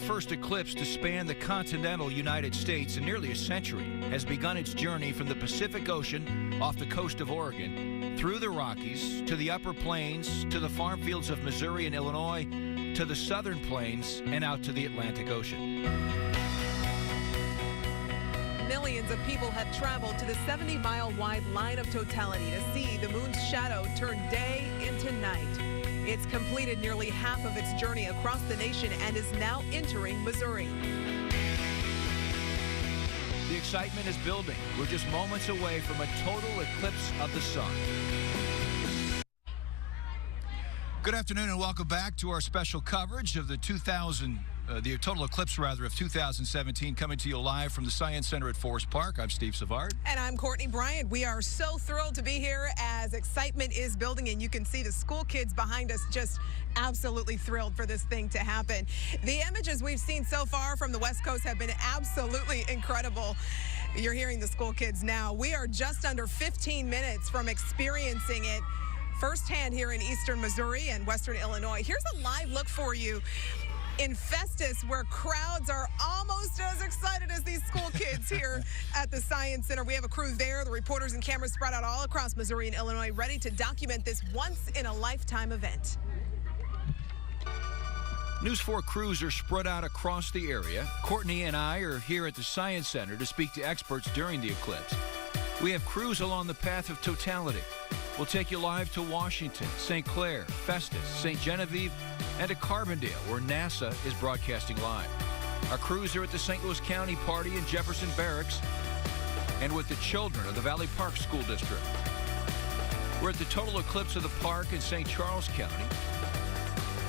the first eclipse to span the continental United States in nearly a century, has begun its journey from the Pacific Ocean off the coast of Oregon, through the Rockies, to the upper plains, to the farm fields of Missouri and Illinois, to the southern plains, and out to the Atlantic Ocean. Millions of people have traveled to the 70-mile-wide line of totality to see the moon's shadow turn day into night. It's completed nearly half of its journey across the nation and is now entering Missouri. The excitement is building. We're just moments away from a total eclipse of the sun. Good afternoon and welcome back to our special coverage of the total eclipse of 2017, coming to you live from the Science Center at Forest Park. I'm Steve Savard. And I'm Courtney Bryant. We are so thrilled to be here as excitement is building, and you can see the school kids behind us just absolutely thrilled for this thing to happen. The images we've seen so far from the West Coast have been absolutely incredible. You're hearing the school kids now. We are just under 15 minutes from experiencing it firsthand here in eastern Missouri and western Illinois. Here's a live look for you in Festus, where crowds are almost as excited as these school kids here at the Science Center. We have a crew there, the reporters and cameras spread out all across Missouri and Illinois, ready to document this once-in-a-lifetime event. News 4 crews are spread out across the area. Courtney and I are here at the Science Center to speak to experts during the eclipse. We have crews along the path of totality. We'll take you live to Washington, St. Clair, Festus, St. Genevieve, and to Carbondale, where NASA is broadcasting live. Our crews are at the St. Louis County Party in Jefferson Barracks and with the children of the Valley Park School District. We're at the total eclipse of the park in St. Charles County,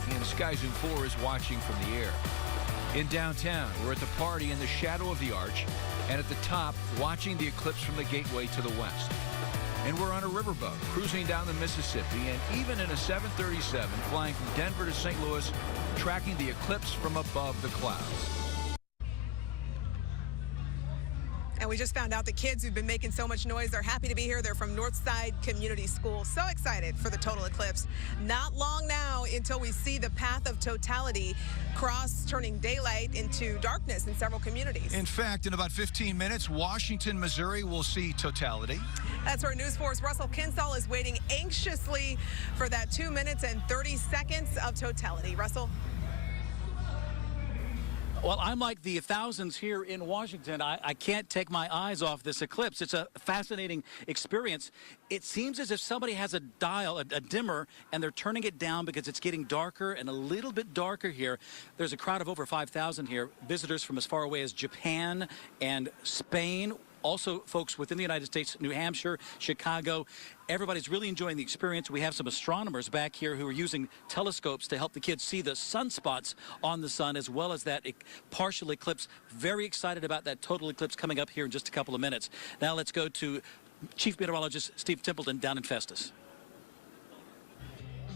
and Sky Zoom 4 is watching from the air. In downtown, we're at the party in the shadow of the arch, and at the top, watching the eclipse from the gateway to the west. And we're on a riverboat, cruising down the Mississippi, and even in a 737, flying from Denver to St. Louis, tracking the eclipse from above the clouds. And we just found out the kids who've been making so much noise, they're happy to be here. They're from Northside Community School. So excited for the total eclipse. Not long now until we see the path of totality cross, turning daylight into darkness in several communities. In fact, in about 15 minutes, Washington, Missouri will see totality. That's where News 4's Russell Kinsall is waiting anxiously for that 2 minutes and 30 seconds of totality. Russell? Well, I'm like the thousands here in Washington. I can't take my eyes off this eclipse. It's a fascinating experience. It seems as if somebody has a dial, a dimmer, and they're turning it down because it's getting darker and a little bit darker here. There's a crowd of over 5,000 here, visitors from as far away as Japan and Spain. Also, folks within the United States, New Hampshire, Chicago. Everybody's really enjoying the experience. We have some astronomers back here who are using telescopes to help the kids see the sunspots on the sun, as well as that partial eclipse. Very excited about that total eclipse coming up here in just a couple of minutes. Now let's go to Chief Meteorologist Steve Templeton down in Festus.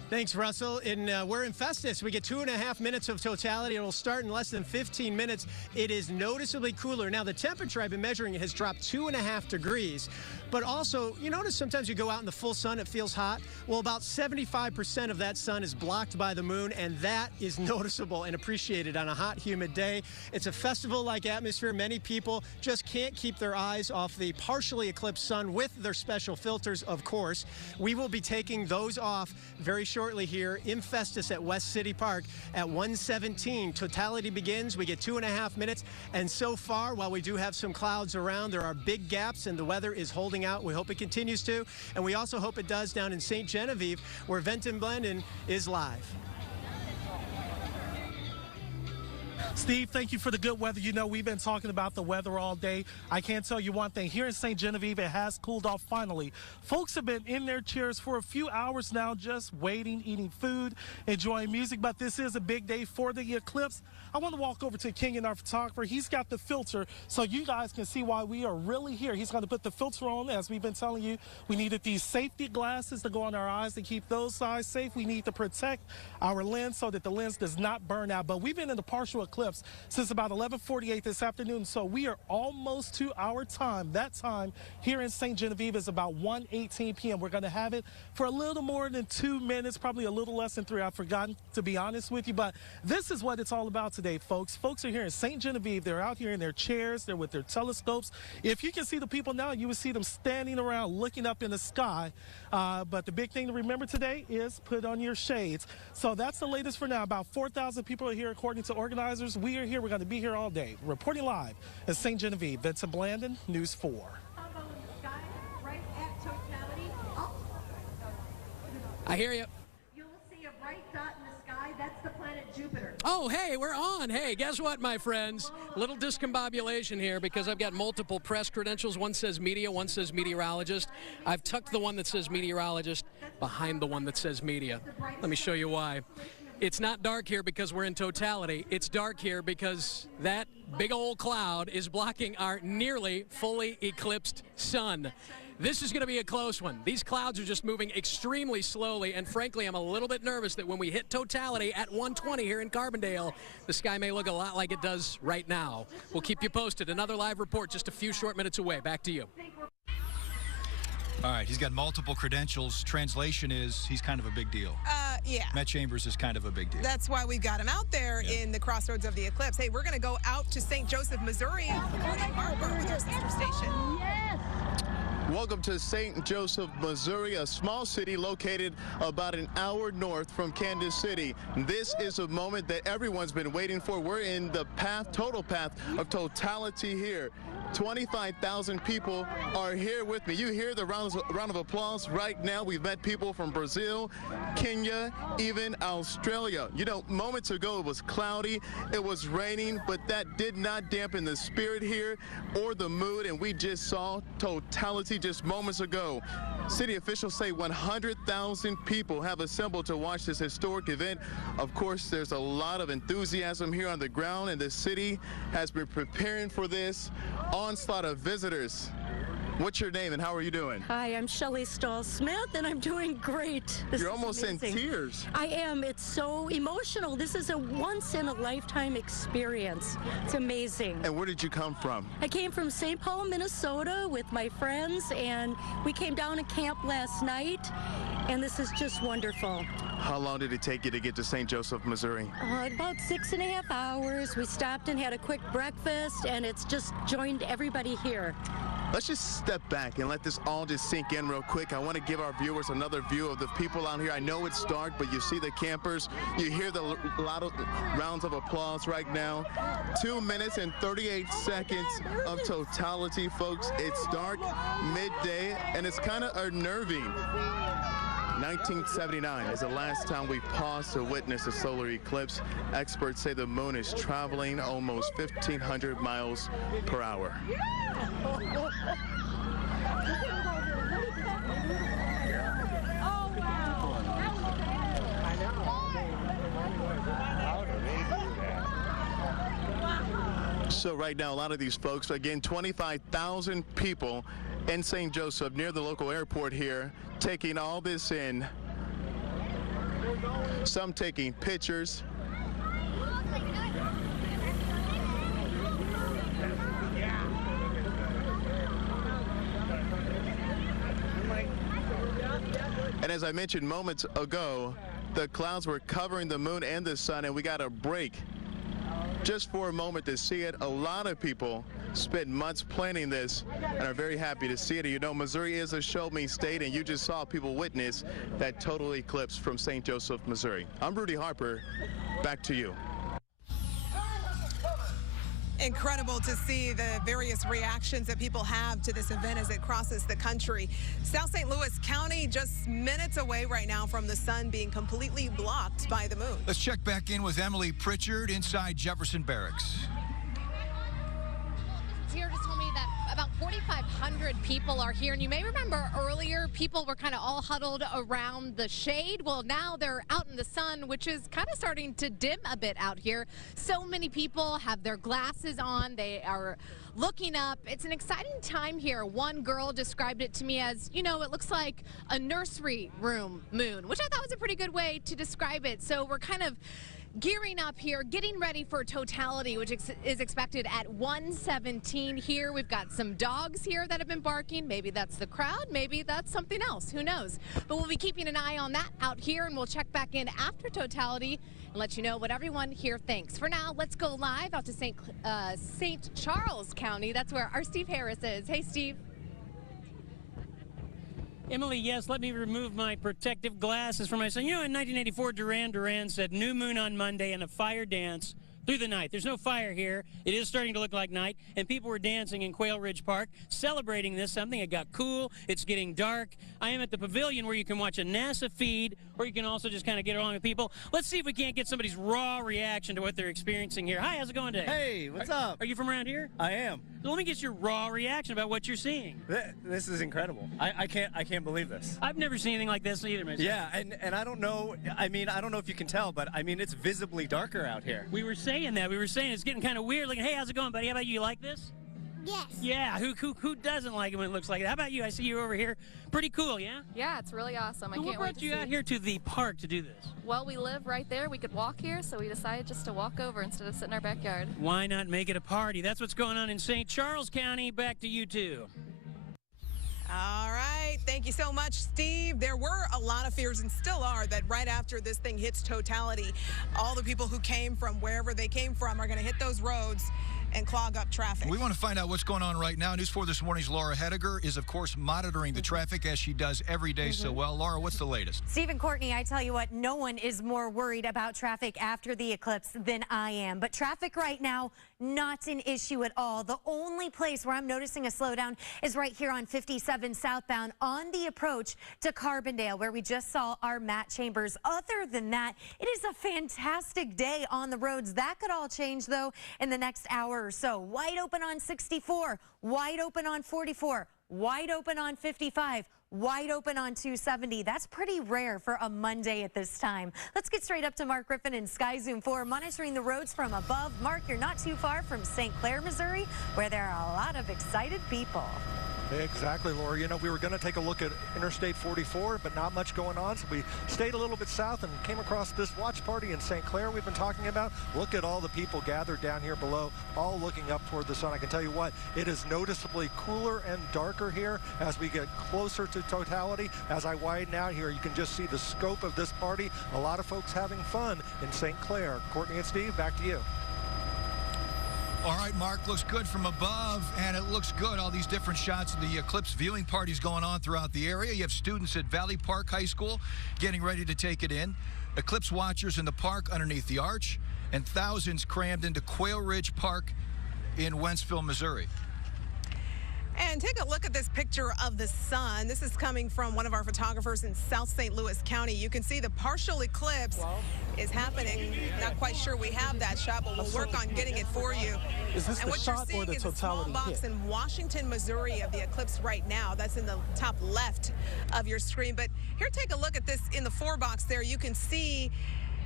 Thanks, Russell. We're in Festus. We get 2.5 minutes of totality. It'll start in less than 15 minutes. It is noticeably cooler. Now, the temperature I've been measuring has dropped 2.5 degrees. But also, you notice sometimes you go out in the full sun, it feels hot. Well, about 75% of that sun is blocked by the moon, and that is noticeable and appreciated on a hot, humid day. It's a festival-like atmosphere. Many people just can't keep their eyes off the partially eclipsed sun with their special filters, of course. We will be taking those off very shortly here in Festus at West City Park at 1:17. Totality begins. We get 2.5 minutes. And so far, while we do have some clouds around, there are big gaps and the weather is holding out. We hope it continues to. And we also hope it does down in St. Genevieve, where Venton Blendon is live. Steve, thank you for the good weather. You know, we've been talking about the weather all day. I can tell you one thing. Here in St. Genevieve, it has cooled off finally. Folks have been in their chairs for a few hours now, just waiting, eating food, enjoying music. But this is a big day for the eclipse. I want to walk over to Kenyon, our photographer. He's got the filter so you guys can see why we are really here. He's going to put the filter on. As we've been telling you, we needed these safety glasses to go on our eyes to keep those eyes safe. We need to protect our lens so that the lens does not burn out. But we've been in the partial eclipse since about 11:48 this afternoon, so we are almost to our time. That time here in St. Genevieve is about 1:18 p.m. We're going to have it for a little more than 2 minutes, probably a little less than 3. I've forgotten, to be honest with you, but this is what it's all about today, folks. Folks are here in St. Genevieve. They're out here in their chairs. They're with their telescopes. If you can see the people now, you will see them standing around looking up in the sky. But the big thing to remember today is put on your shades. So that's the latest for now. About 4,000 people are here according to organizers. We are here. We're going to be here all day. Reporting live in St. Genevieve. Vincent Blandon, News 4. I hear you. You'll see a bright dot in the sky. That's the planet Jupiter. Oh, hey, we're on. Hey, guess what, my friends? Little discombobulation here because I've got multiple press credentials. One says media, one says meteorologist. I've tucked the one that says meteorologist behind the one that says media. Let me show you why. It's not dark here because we're in totality. It's dark here because that big old cloud is blocking our nearly fully eclipsed sun. This is going to be a close one. These clouds are just moving extremely slowly, and frankly, I'm a little bit nervous that when we hit totality at 1:20 here in Carbondale, the sky may look a lot like it does right now. We'll keep you posted. Another live report just a few short minutes away. Back to you. All right, he's got multiple credentials. Translation is he's kind of a big deal. Yeah. Matt Chambers is kind of a big deal. That's why we've got him out there in the crossroads of the eclipse. Hey, we're going to go out to St. Joseph, Missouri, Courtney Harper with our sister station. Welcome to St. Joseph, Missouri, a small city located about an hour north from Kansas City. This is a moment that everyone's been waiting for. We're in the total path of totality here. 25,000 people are here with me. You hear the round of applause right now. We've met people from Brazil, Kenya, even Australia. You know, moments ago it was cloudy, it was raining, but that did not dampen the spirit here or the mood, and we just saw totality just moments ago. City officials say 100,000 people have assembled to watch this historic event. Of course, there's a lot of enthusiasm here on the ground, and the city has been preparing for this onslaught of visitors. What's your name and how are you doing? Hi, I'm Shelley Stahl-Smith, and I'm doing great. You're almost in tears. I am. It's so emotional. This is a once-in-a-lifetime experience. It's amazing. And where did you come from? I came from St. Paul, Minnesota with my friends, and we came down to camp last night, and this is just wonderful. How long did it take you to get to St. Joseph, Missouri? About 6.5 hours. We stopped and had a quick breakfast, and it's just joined everybody here. Let's just step back and let this all just sink in real quick. I want to give our viewers another view of the people out here. I know it's dark, but you see the campers. You hear the loud rounds of applause right now. 2 minutes and 38 seconds of totality, folks. It's dark, midday, and it's kind of unnerving. 1979 is the last time we paused to witness a solar eclipse. Experts say the moon is traveling almost 1,500 miles per hour. So right now, a lot of these folks, again, 25,000 people in St. Joseph near the local airport here, taking all this in. Some taking pictures. And as I mentioned moments ago, the clouds were covering the moon and the sun, and we got a break just for a moment to see it. A lot of people spent months planning this and are very happy to see it. You know, Missouri is a show-me state, and you just saw people witness that total eclipse from St. Joseph, Missouri. I'm Rudy Harper. Back to you. Incredible to see the various reactions that people have to this event as it crosses the country. South St. Louis County just minutes away right now from the sun being completely blocked by the moon. Let's check back in with Emily Pritchard inside Jefferson Barracks. Here just told me that about 4,500 people are here, and you may remember earlier people were kind of all huddled around the shade. Well, now they're out in the sun, which is kind of starting to dim a bit out here. So many people have their glasses on. They are looking up. It's an exciting time here. One girl described it to me as, you know, it looks like a nursery room moon, which I thought was a pretty good way to describe it. So we're kind of gearing up here, getting ready for totality, which is expected at 1:17 here. We've got some dogs here that have been barking. Maybe that's the crowd. Maybe that's something else. Who knows? But we'll be keeping an eye on that out here, and we'll check back in after totality and let you know what everyone here thinks. For now, let's go live out to St. Charles County. That's where our Steve Harris is. Hey, Steve. Emily, yes, let me remove my protective glasses for my son. You know, in 1984, Duran Duran said new moon on Monday and a fire dance through the night. There's no fire here. It is starting to look like night, and people were dancing in Quail Ridge Park, celebrating this something. It got cool. It's getting dark. I am at the pavilion where you can watch a NASA feed, or you can also just kind of get along with people. Let's see if we can't get somebody's raw reaction to what they're experiencing here. Hi, how's it going today? Hey, what's up? Are you from around here? I am. So let me get your raw reaction about what you're seeing. This is incredible. I can't believe this. I've never seen anything like this either, myself. Yeah, and I don't know. I mean, I don't know if you can tell, but I mean, it's visibly darker out here. We were saying that. We were saying it's getting kind of weird. Like, hey, how's it going, buddy? How about you? You like this? Yes. Yeah. Who doesn't like it when it looks like that? How about you? I see you over here. Pretty cool, yeah? Yeah, it's really awesome. I So can't what wait brought to you see out it. here to the park to do this? Well, we live right there. We could walk here, so we decided just to walk over instead of sit in our backyard. Why not make it a party? That's what's going on in St. Charles County. Back to you two. All right. Thank you so much, Steve. There were a lot of fears and still are that right after this thing hits totality, all the people who came from wherever they came from are going to hit those roads and clog up traffic. We want to find out what's going on right now. News 4 this morning's Laura Hediger is, of course, monitoring the traffic as she does every day so well. Laura, what's the latest? Stephen Courtney, I tell you what, no one is more worried about traffic after the eclipse than I am. But traffic right now, not an issue at all. The only place where I'm noticing a slowdown is right here on 57 southbound on the approach to Carbondale, where we just saw our Matt Chambers. Other than that, it is a fantastic day on the roads. That could all change, though, in the next hour or so. Wide open on 64, wide open on 44, wide open on 55. Wide open on 270. That's pretty rare for a Monday at this time. Let's get straight up to Mark Griffin in Sky Zoom 4, monitoring the roads from above. Mark, you're not too far from St. Clair, Missouri, where there are a lot of excited people. Exactly, Laura. You know, we were going to take a look at Interstate 44, but not much going on, so we stayed a little bit south and came across this watch party in St. Clair we've been talking about. Look at all the people gathered down here below, all looking up toward the sun. I can tell you what, it is noticeably cooler and darker here as we get closer to totality. As I widen out here, you can just see the scope of this party. A lot of folks having fun in St. Clair. Courtney and Steve, back to you. All right, Mark, looks good from above, and it looks good, all these different shots of the eclipse viewing parties going on throughout the area. You have students at Valley Park High School getting ready to take it in, eclipse watchers in the park underneath the arch, and thousands crammed into Quail Ridge Park in Wentzville, Missouri. And take a look at this picture of the sun. This is coming from one of our photographers in South St. Louis County. You can see the partial eclipse is happening. Not quite sure we have that shot, but we'll work on getting it for you. Is this and the what shot you're or seeing the is a totality small box hit? in Washington, Missouri of the eclipse right now. That's in the top left of your screen. But here, take a look at this in the 4 box there. You can see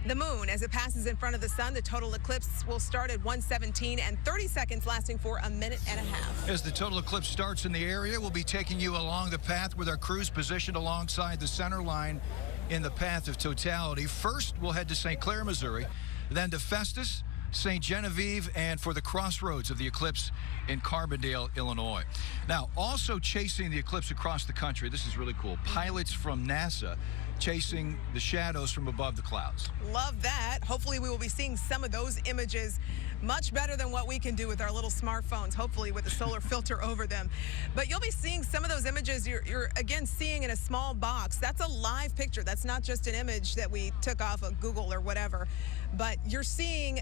the moon as it passes in front of the sun. The total eclipse will start at 1:17 and 30 seconds, lasting for a minute and a half. As the total eclipse starts in the area, we'll be taking you along the path with our crews positioned alongside the center line in the path of totality. First, we'll head to St. Clair, Missouri, then to Festus, St. Genevieve, and for the crossroads of the eclipse in Carbondale, Illinois. Now, also chasing the eclipse across the country, this is really cool, pilots from NASA chasing the shadows from above the clouds. Love that. Hopefully we will be seeing some of those images much better than what we can do with our little smartphones, hopefully with a solar filter over them. But you'll be seeing some of those images you're again seeing in a small box. That's a live picture. That's not just an image that we took off of Google or whatever. But you're seeing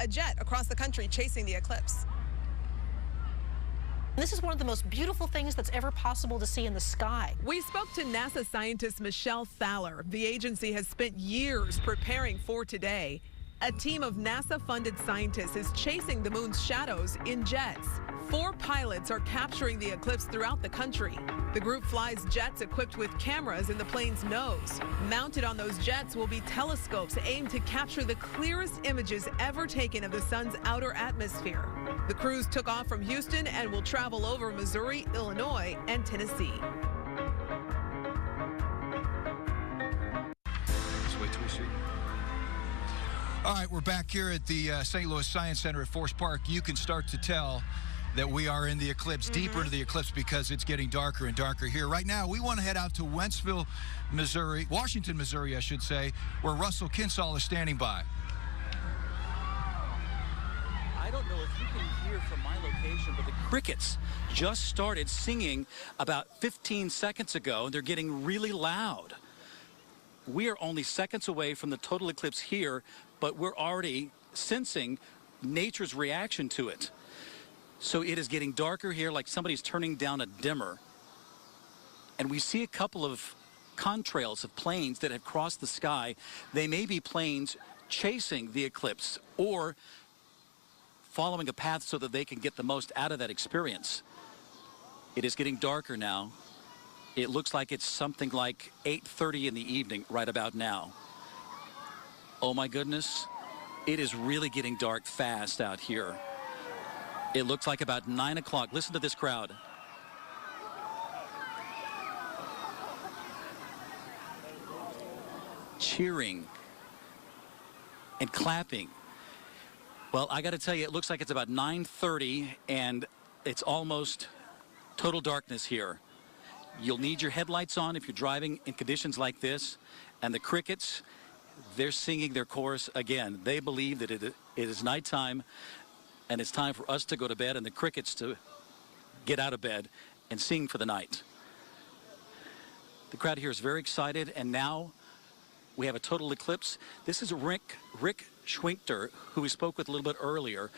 a jet across the country chasing the eclipse. This is one of the most beautiful things that's ever possible to see in the sky. We spoke to NASA scientist Michelle Thaler. The agency has spent years preparing for today. A team of NASA-funded scientists is chasing the moon's shadows in jets. 4 pilots are capturing the eclipse throughout the country. The group flies jets equipped with cameras in the plane's nose. Mounted on those jets will be telescopes aimed to capture the clearest images ever taken of the sun's outer atmosphere. The crews took off from Houston and will travel over Missouri, Illinois, and Tennessee. Let's wait till we see. All right, we're back here at the St. Louis Science Center at Forest Park. You can start to tell that we are in the eclipse, deeper into the eclipse, because it's getting darker and darker here. Right now, we want to head out to Washington, Missouri, I should say, where Russell Kinsall is standing by. I don't know if you can hear from my location, but the crickets just started singing about 15 seconds ago, and they're getting really loud. We are only seconds away from the total eclipse here, but we're already sensing nature's reaction to it. So it is getting darker here, like somebody's turning down a dimmer. And we see a couple of contrails of planes that have crossed the sky. They may be planes chasing the eclipse or following a path so that they can get the most out of that experience. It is getting darker now. It looks like it's something like 8:30 in the evening right about now. Oh my goodness, it is really getting dark fast out here. It looks like about 9 o'clock. Listen to this crowd. Cheering and clapping. Well, I got to tell you, it looks like it's about 9:30 and it's almost total darkness here. You'll need your headlights on if you're driving in conditions like this. And the crickets, they're singing their chorus again. They believe that it is nighttime and it's time for us to go to bed and the crickets to get out of bed and sing for the night. The crowd here is very excited, and now we have a total eclipse. This is Rick Schwinkter, who we spoke with a little bit earlier,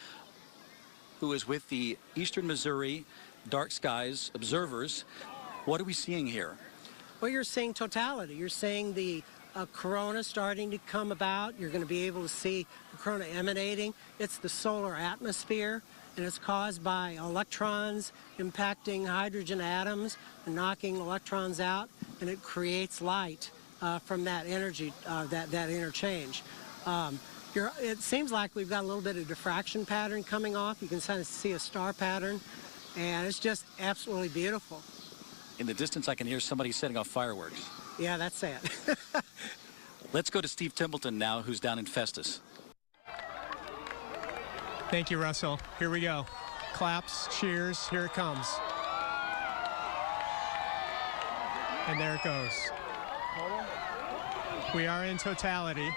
who is with the Eastern Missouri Dark Skies Observers. What are we seeing here? Well, you're seeing totality. You're seeing the corona starting to come about. You're going to be able to see the corona emanating. It's the solar atmosphere, and it's caused by electrons impacting hydrogen atoms and knocking electrons out, and it creates light from that energy, that interchange. It seems like we've got a little bit of diffraction pattern coming off. You can kind of see a star pattern, and it's just absolutely beautiful. In the distance, I can hear somebody setting off fireworks. Yeah, that's it. Let's go to Steve Templeton now, who's down in Festus. Thank you, Russell. Here we go. Claps, cheers, here it comes. And there it goes. We are in totality.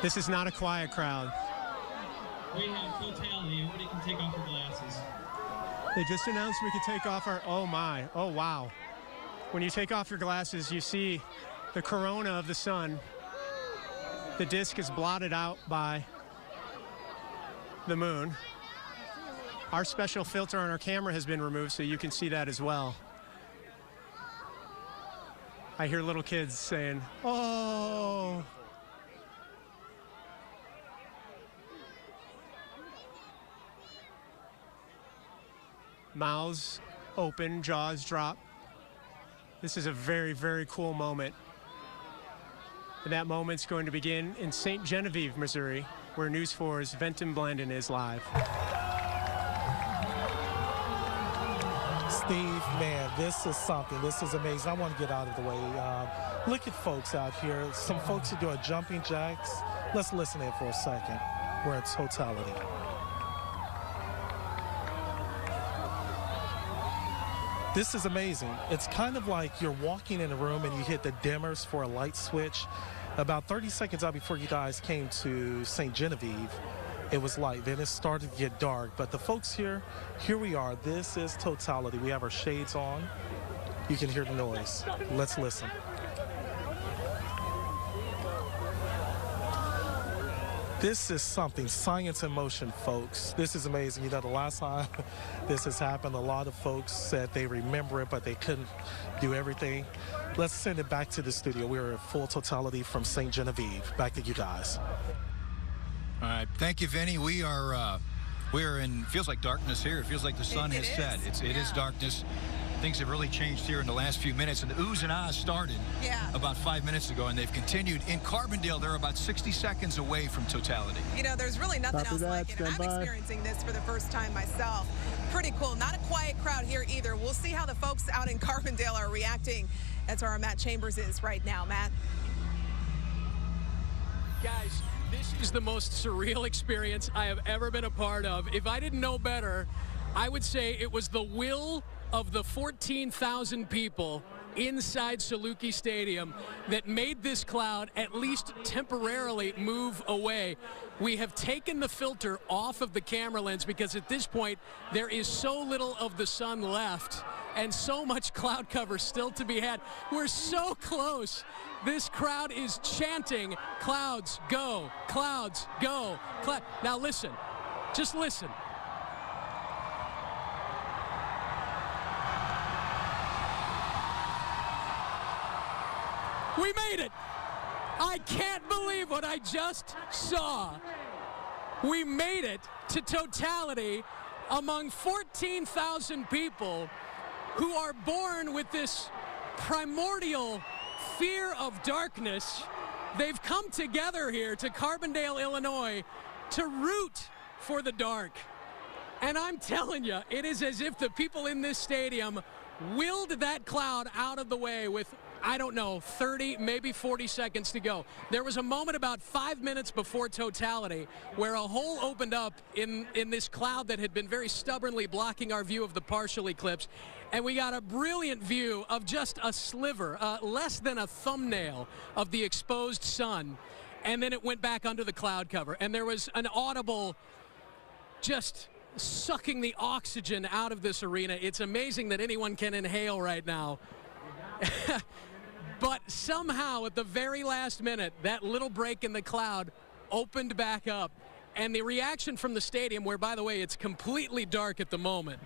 This is not a quiet crowd. We have totality. Everybody can take off their glasses. They just announced we could take off our, oh my, oh wow. When you take off your glasses, you see the corona of the sun. The disk is blotted out by the moon. Our special filter on our camera has been removed, so you can see that as well. I hear little kids saying, oh. Mouths open, jaws drop. This is a very, very cool moment. And that moment's going to begin in St. Genevieve, Missouri, where News 4's Venton Blandon is live. Steve, man, this is something. This is amazing. I want to get out of the way. Look at folks out here. Some folks are doing jumping jacks. Let's listen in for a second. We're at totality. This is amazing. It's kind of like you're walking in a room and you hit the dimmers for a light switch. About 30 seconds out before you guys came to St. Genevieve, it was light. Then it started to get dark. But the folks here we are. This is totality. We have our shades on. You can hear the noise. Let's listen. This is something, science in motion, folks. This is amazing. You know, the last time this has happened, a lot of folks said they remember it, but they couldn't do everything. Let's send it back to the studio. We're at full totality from St. Genevieve. Back to you guys. All right. Thank you, Vinny. We are in, feels like darkness here. It feels like the sun has set. It is darkness. Things have really changed here in the last few minutes, and the oohs and ahs started about 5 minutes ago, and they've continued. In Carbondale, they're about 60 seconds away from totality. You know, there's really nothing else like it. And I'm experiencing this for the first time myself. Pretty cool. Not a quiet crowd here either. We'll see how the folks out in Carbondale are reacting. That's where our Matt Chambers is right now. Matt? Guys, this is the most surreal experience I have ever been a part of. If I didn't know better, I would say it was the will of the 14,000 people inside Saluki Stadium that made this cloud at least temporarily move away. We have taken the filter off of the camera lens because at this point there is so little of the sun left and so much cloud cover still to be had. We're so close. This crowd is chanting, "Clouds go, clouds go." Now listen, just listen. We made it. I can't believe what I just saw. We made it to totality among 14,000 people who are born with this primordial fear of darkness. They've come together here to Carbondale, Illinois, to root for the dark. And I'm telling you, it is as if the people in this stadium willed that cloud out of the way with, I don't know, 30, maybe 40 seconds to go. There was a moment about 5 minutes before totality where a hole opened up in this cloud that had been very stubbornly blocking our view of the partial eclipse. And we got a brilliant view of just a sliver, less than a thumbnail of the exposed sun. And then it went back under the cloud cover. And there was an audible just sucking the oxygen out of this arena. It's amazing that anyone can inhale right now. But somehow at the very last minute, that little break in the cloud opened back up. And the reaction from the stadium, where, by the way, it's completely dark at the moment,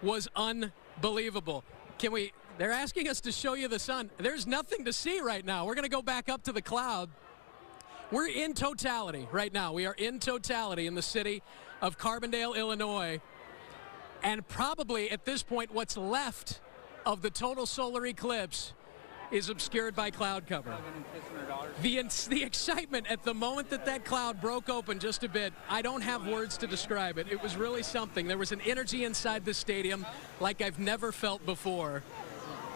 was unbelievable. They're asking us to show you the sun. There's nothing to see right now. We're going to go back up to the cloud. We're in totality right now. We are in totality in the city of Carbondale, Illinois. And probably at this point, what's left of the total solar eclipse is obscured by cloud cover. The excitement at the moment that cloud broke open just a bit, I don't have words to describe it. It was really something. There was an energy inside the stadium like I've never felt before.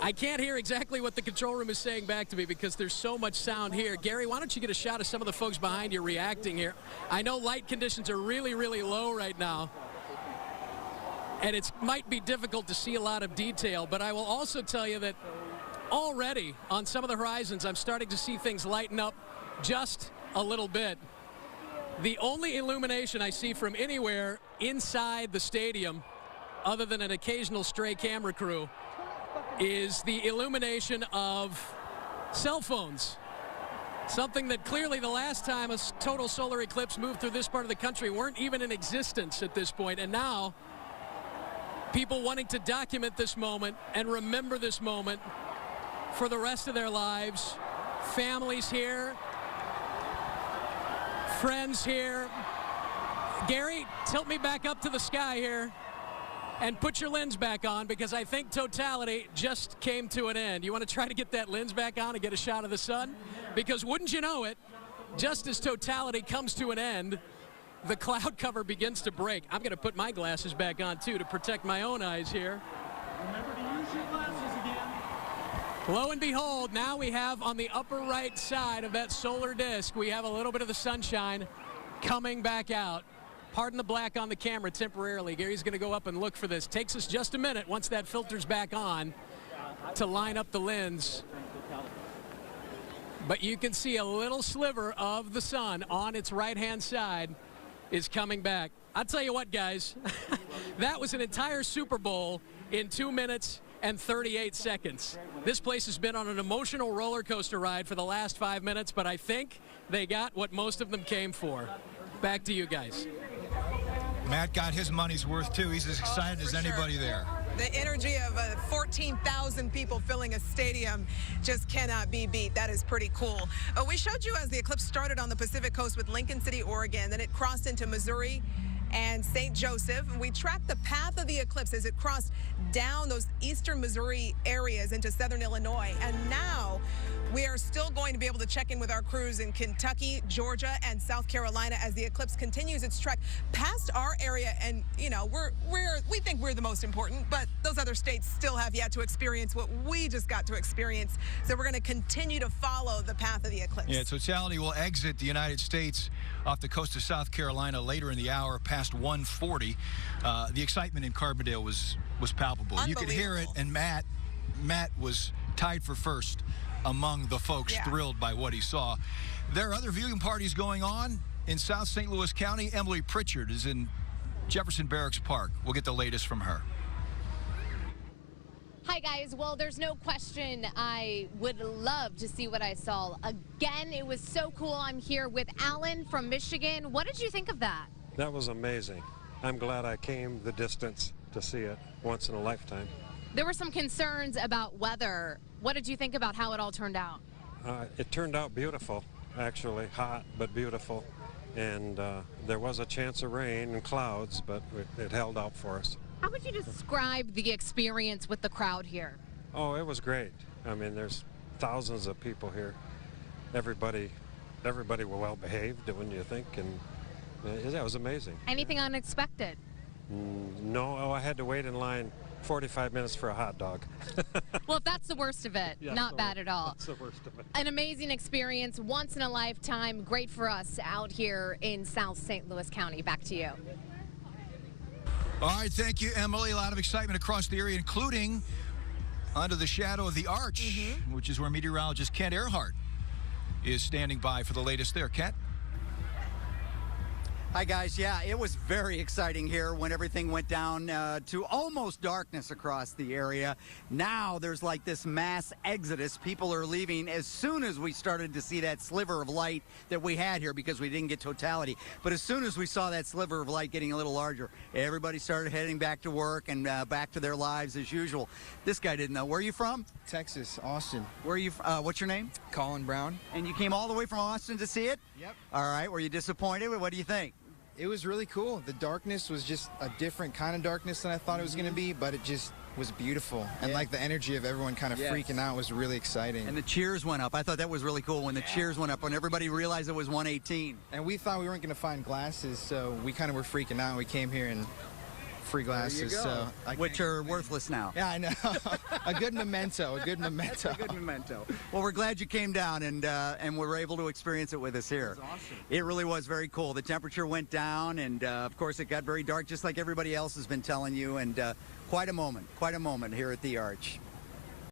I can't hear exactly what the control room is saying back to me because there's so much sound here. Gary, why don't you get a shot of some of the folks behind you reacting here? I know light conditions are really, really low right now, and it might be difficult to see a lot of detail, but I will also tell you that already on some of the horizons, I'm starting to see things lighten up just a little bit. The only illumination I see from anywhere inside the stadium, other than an occasional stray camera crew, is the illumination of cell phones. Something that clearly the last time a total solar eclipse moved through this part of the country weren't even in existence at this point. And now, people wanting to document this moment and remember this moment for the rest of their lives. Families here, friends here. Gary, tilt me back up to the sky here and put your lens back on because I think totality just came to an end. You want to try to get that lens back on and get a shot of the sun? Because wouldn't you know it, just as totality comes to an end, the cloud cover begins to break. I'm going to put my glasses back on too to protect my own eyes here. Remember to use your glasses again. Lo and behold, now we have on the upper right side of that solar disk, we have a little bit of the sunshine coming back out. Pardon the black on the camera temporarily. Gary's going to go up and look for this. Takes us just a minute once that filter's back on to line up the lens. But you can see a little sliver of the sun on its right-hand side is coming back. I'll tell you what, guys, that was an entire Super Bowl in 2 minutes and 38 seconds. This place has been on an emotional roller coaster ride for the last 5 minutes, but I think they got what most of them came for. Back to you guys. Matt got his money's worth, too. He's as excited as anybody there. The energy of 14,000 people filling a stadium just cannot be beat. That is pretty cool. We showed you as the eclipse started on the Pacific Coast with Lincoln City, Oregon. Then it crossed into Missouri and St. Joseph. We tracked the path of the eclipse as it crossed down those eastern Missouri areas into southern Illinois. And now we are still going to be able to check in with our crews in Kentucky, Georgia, and South Carolina as the eclipse continues its trek past our area. And, you know, we think we're the most important, but those other states still have yet to experience what we just got to experience. So we're going to continue to follow the path of the eclipse. Yeah, totality will exit the United States off the coast of South Carolina later in the hour, past 1:40. The excitement in Carbondale was palpable. You could hear it, and Matt was tied for first among the folks thrilled by what he saw. There are other viewing parties going on in South St. Louis County. Emily Pritchard is in Jefferson Barracks Park. We'll get the latest from her. Hi, guys. Well, there's no question I would love to see what I saw. Again, it was so cool. I'm here with Alan from Michigan. What did you think of that? That was amazing. I'm glad I came the distance to see it once in a lifetime. There were some concerns about weather. What did you think about how it all turned out? It turned out beautiful, actually. Hot, but beautiful. And there was a chance of rain and clouds, but it held out for us. How would you describe the experience with the crowd here? Oh, it was great. I mean, there's thousands of people here. Everybody were well behaved, wouldn't you think? And it was amazing. Anything unexpected? No, I had to wait in line 45 minutes for a hot dog. Well, if that's the worst of it, Yeah, not bad at all. That's the worst of it. An amazing experience, once in a lifetime. Great for us out here in South St. Louis County. Back to you. All right, thank you, Emily. A lot of excitement across the area, including under the shadow of the arch, which is where meteorologist Kent Earhart is standing by for the latest there. Kent? Hi, guys. Yeah, it was very exciting here when everything went down to almost darkness across the area. Now there's like this mass exodus. People are leaving as soon as we started to see that sliver of light that we had here because we didn't get totality. But as soon as we saw that sliver of light getting a little larger, everybody started heading back to work and back to their lives as usual. This guy didn't know. Where are you from? Texas, Austin. Where are you? What's your name? Colin Brown. And you came all the way from Austin to see it? Yep. All right. Were you disappointed? What do you think? It was really cool. The darkness was just a different kind of darkness than I thought it was going to be, but it just was beautiful. And like the energy of everyone kind of freaking out was really exciting. And the cheers went up. I thought that was really cool when the cheers went up, when everybody realized it was 118. And we thought we weren't going to find glasses, so we kind of were freaking out. We came here and free glasses, so which are worthless now. Yeah, I know. A good memento. A good memento. That's a good memento. Well, we're glad you came down and were able to experience it with us here. It was awesome. It really was very cool. The temperature went down, and of course it got very dark, just like everybody else has been telling you. And quite a moment here at the Arch.